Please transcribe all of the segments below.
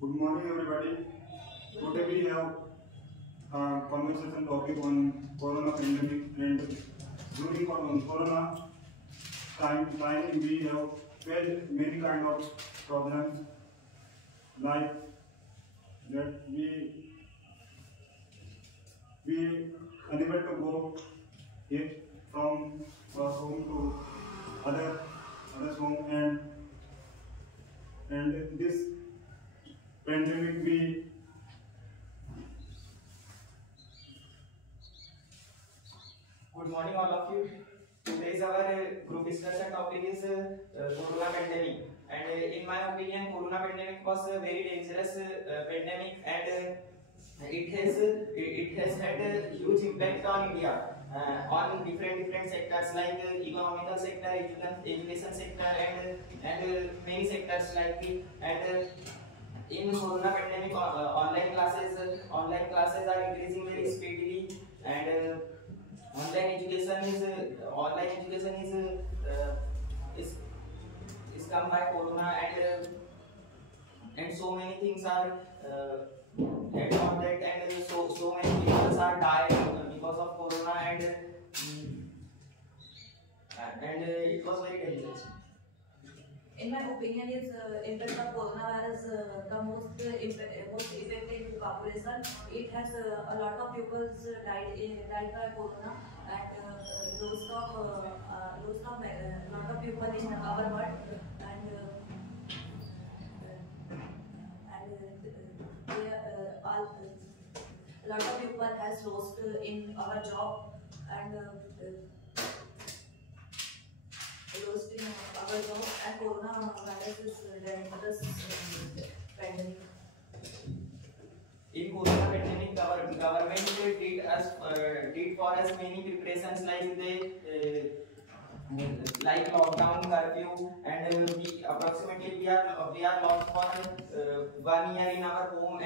Good morning, everybody. Today we have a conversation topic on Corona pandemic, and during Corona time we have faced many kind of problems like that we unable to go it from our home to others home, and this pandemic we. Good morning, all of you. Today's our group discussion topic is Corona pandemic. And in my opinion, Corona pandemic was a very dangerous pandemic, and it has had a huge impact on India, on different sectors like economical sector, education sector, and many sectors like in Corona pandemic, online classes are increasing very speedily, and online education is is come by Corona, and so many things are add on that, and so many people are died because of Corona, and it was very dangerous. In my opinion, is impact of coronavirus the most effective population. It has a lot of people died by corona, and lost of lot of people in our world, a lot of people has lost in our job, and lost in our job, and coronavirus is dangerous pandemic. In Corona pandemic, government did for us many preparations like lockdown, curfew, and we are locked for 1 year in our home,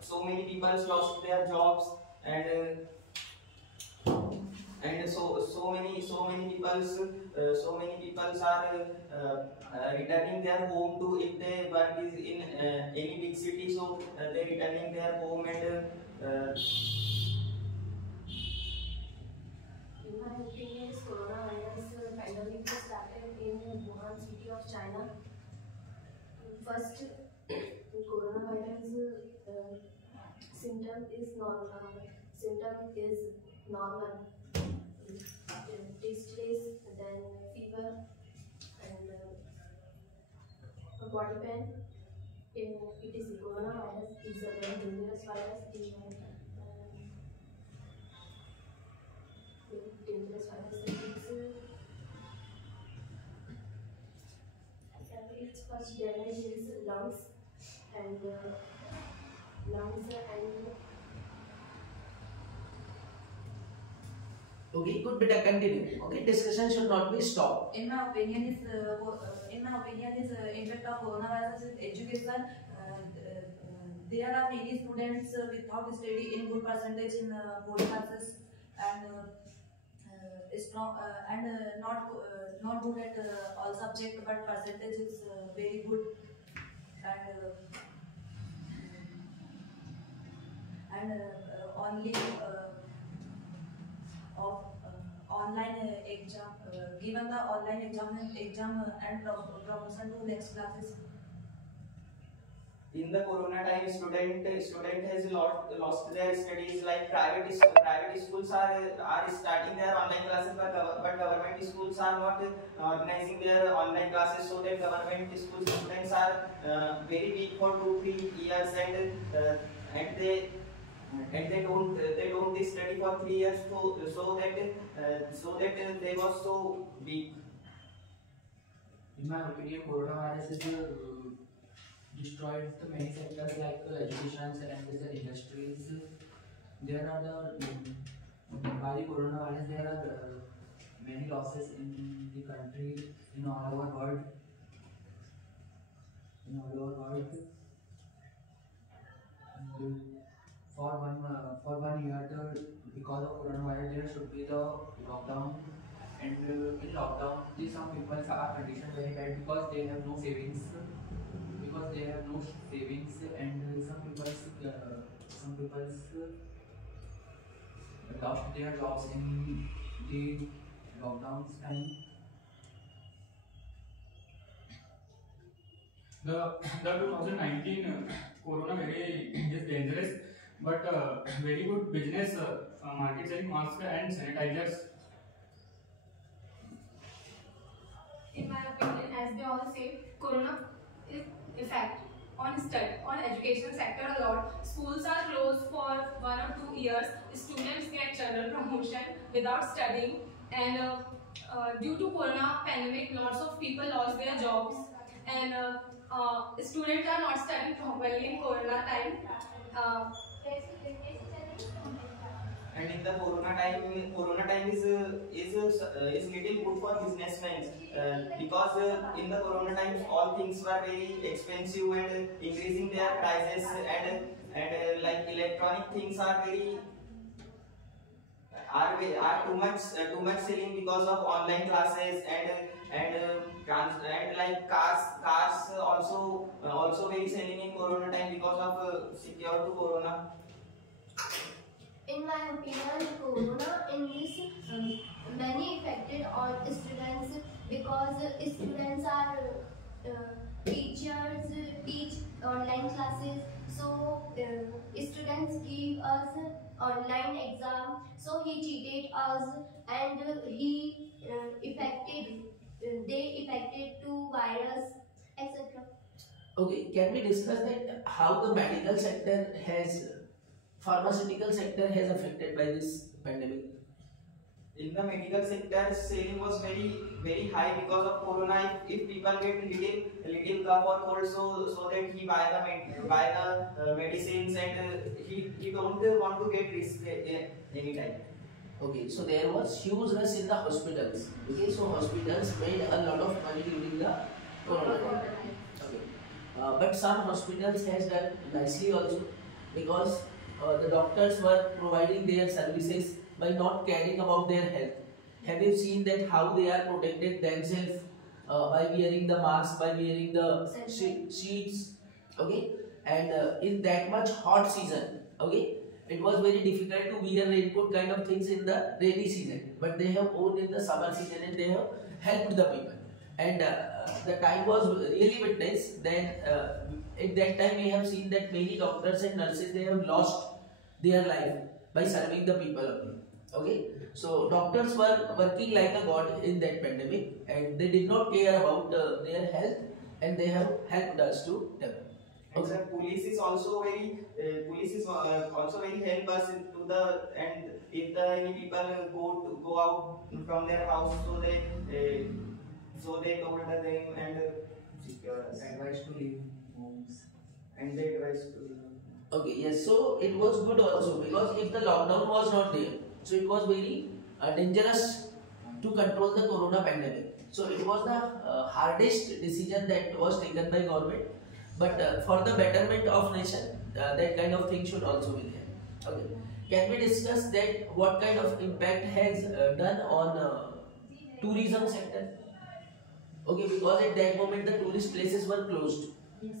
so many people lost their jobs, and so many people are returning their home to, if they work is in any big city, so they returning their home, and in my opinion, coronavirus pandemic started in Wuhan city of China. First, coronavirus symptom is normal. Tasteless, then fever, and body pain. It is coronavirus. It's a very dangerous virus. Dangerous virus. Its first damage is lungs and Okay, good, better continue. Okay, discussion should not be stopped. In my opinion, is impact of coronavirus is education. There are many students without study in good percentage in board classes, and it's not not good at all subject, but percentage is very good, and only of online exam, given the online exam and promotion to next classes. in the Corona time, student has lost their studies. Like private schools are starting their online classes, but government schools are not organizing their online classes, so that government school students are very weak for 2-3 years, and they don't study for 3 years, so that they was so weak. In my opinion, coronavirus is destroyed the many sectors like education and the industries. There are by the coronavirus there are many losses in the country, in all over world. And, for 1 year, because of coronavirus, there should be the lockdown. And in lockdown, some people are conditioned very bad because they have no savings. people lost their jobs in the lockdowns time. The 2019 corona very is dangerous, but very good business market selling masks and sanitizers. In my opinion, as they all say, corona is effect on study, on education sector a lot. Schools are closed for 1 or 2 years. Students get general promotion without studying, and due to corona pandemic, lots of people lost their jobs, and students are not studying properly in corona time. And in the corona time is little good for businessmen because in the corona times all things were very expensive and increasing their prices, and like electronic things are very are too much selling because of online classes, and like cars also very selling in corona time because of secure to corona. In my opinion, corona in this many affected on students because students are teachers teach online classes, so students give us online exam, so he cheated us and he they affected to virus, etc. Okay, can we discuss that how the medical sector has, pharmaceutical sector has affected by this pandemic? In the medical sector, selling was very high because of corona. If people get little cough or cold, so that he buy the medicines, and he don't want to get risk any time. Okay, so there was huge rush in the hospitals. Okay, so hospitals made a lot of money during the corona time. Okay, but some hospitals has done nicely also, because the doctors were providing their services by not caring about their health. Have you seen that how they are protected themselves by wearing the mask, by wearing the sheets? Okay, and in that much hot season, okay, it was very difficult to wear raincoat kind of things in the rainy season, but they have worn in the summer season and they have helped the people. And the time was really witness. Then at that time we have seen that many doctors and nurses, they have lost their life by serving the people only. Okay, so doctors were working like a god in that pandemic, and they did not care about their health, and they have helped us to develop. And sir, police is also very help us to the, and if any people go out from their house, so they told them and secure us. Advice to leave homes. And they advise to leave. Okay, yes, so it was good also, because if the lockdown was not there, so it was very dangerous to control the corona pandemic. So it was the hardest decision that was taken by government, but for the betterment of nation, that kind of thing should also be there. Okay, can we discuss that what kind of impact has done on tourism sector? Okay, because at that moment the tourist places were closed.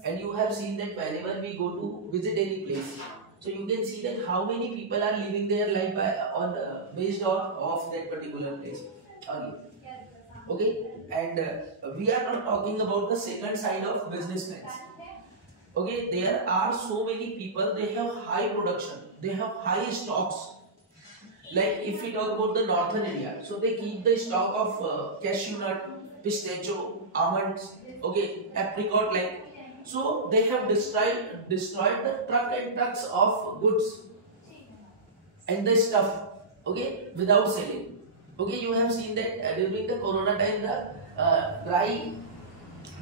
And you have seen that whenever we go to visit any place, so you can see that how many people are living their life based off that particular place. Okay, and we are not talking about the second side of businessmen. Okay, there are so many people, they have high production, they have high stocks. Like if we talk about the northern India, so they keep the stock of cashew nut, pistachio, almonds, okay, apricot, like. So they have destroyed the truck and trucks of goods and the stuff, okay, without selling. Okay, you have seen that during the corona time, the dry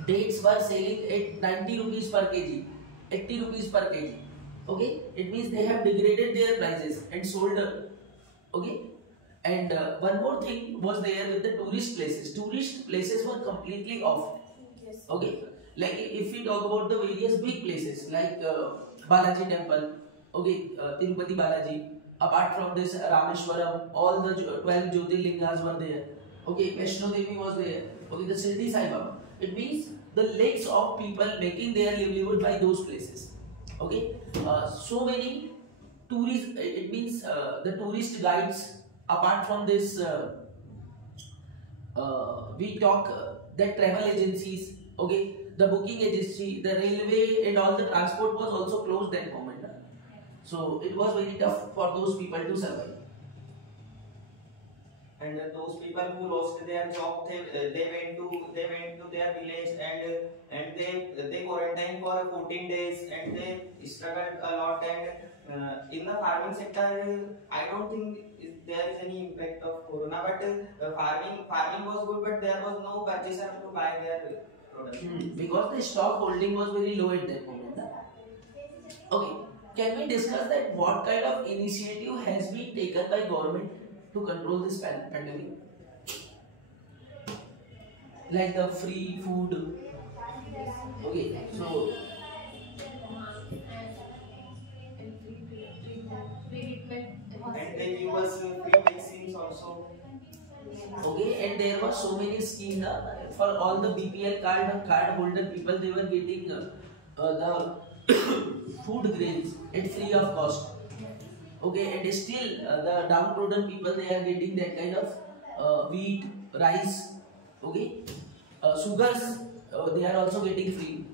dates were selling at 90 rupees per kg, 80 rupees per kg. Okay, it means they have degraded their prices and sold. Okay, and one more thing was there with the tourist places. Tourist places were completely off. Okay. Like if we talk about the various big places like Balaji temple, okay, Tirupati Balaji, apart from this Rameshwaram, all the 12 Jyotirlingas were there, okay, Vaishno Devi was there, okay, the Shirdi Sai Baba. It means the legs of people making their livelihood by those places, okay. So many tourist, it means the tourist guides. Apart from this, we talk the travel agencies, okay, the booking agency, the railway and all the transport was also closed that moment. So it was very tough for those people to survive. And those people who lost their job, they went to their village and they quarantined for 14 days and they struggled a lot. And in the farming sector, I don't think there is any impact of corona. But farming was good, but there was no purchaser to buy their products. Because the stock holding was very low at that moment. Okay, can we discuss that what kind of initiative has been taken by government to control this pandemic? Like the free food. Okay, so And they give us free vaccines also. okay, and there were so many schemes for all the BPL card holder people. They were getting the food grains at free of cost. Okay, and still the downtrodden people, they are getting that kind of wheat, rice, okay, sugars, they are also getting free.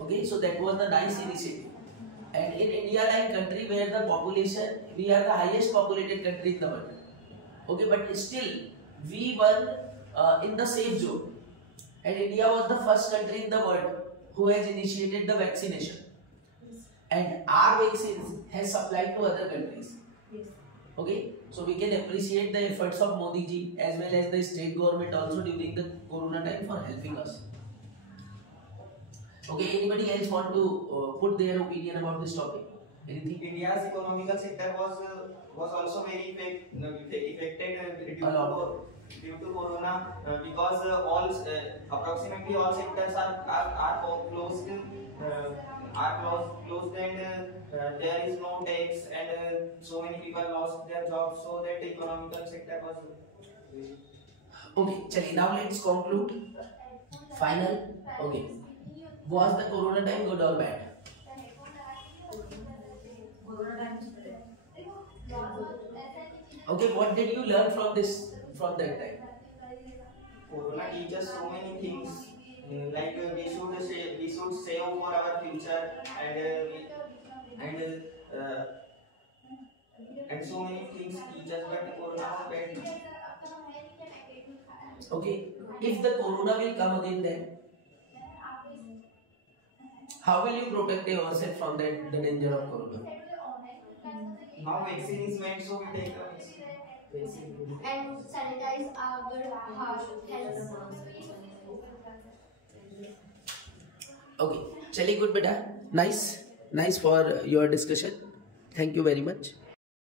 Okay, so that was the nice initiative. And in India, like country where the population, we are the highest populated country in the world. Okay, but still we were in the safe zone, and India was the first country in the world who has initiated the vaccination. And our vaccines has supplied to other countries. Yes. Okay, so we can appreciate the efforts of Modi ji as well as the state government also during the corona time for helping us. Okay, anybody else want to put their opinion about this topic? Anything? India's economical sector was also very affected due to corona because approximately all sectors are closed. And there is no tax and so many people lost their jobs, so that economical sector was Okay, chali, now let's conclude. Final. Okay, was the corona time good or bad? Corona time is bad. Okay, what did you learn from that time? corona teaches so many things. Like we should save for our future and so many things teach us, but corona was bad. Okay, if the corona will come again, then how will you protect yourself from the danger of corona? Now vaccine is made, so we take a vaccine. And sanitize our heart health. Okay, chali good beta. Nice for your discussion. Thank you very much.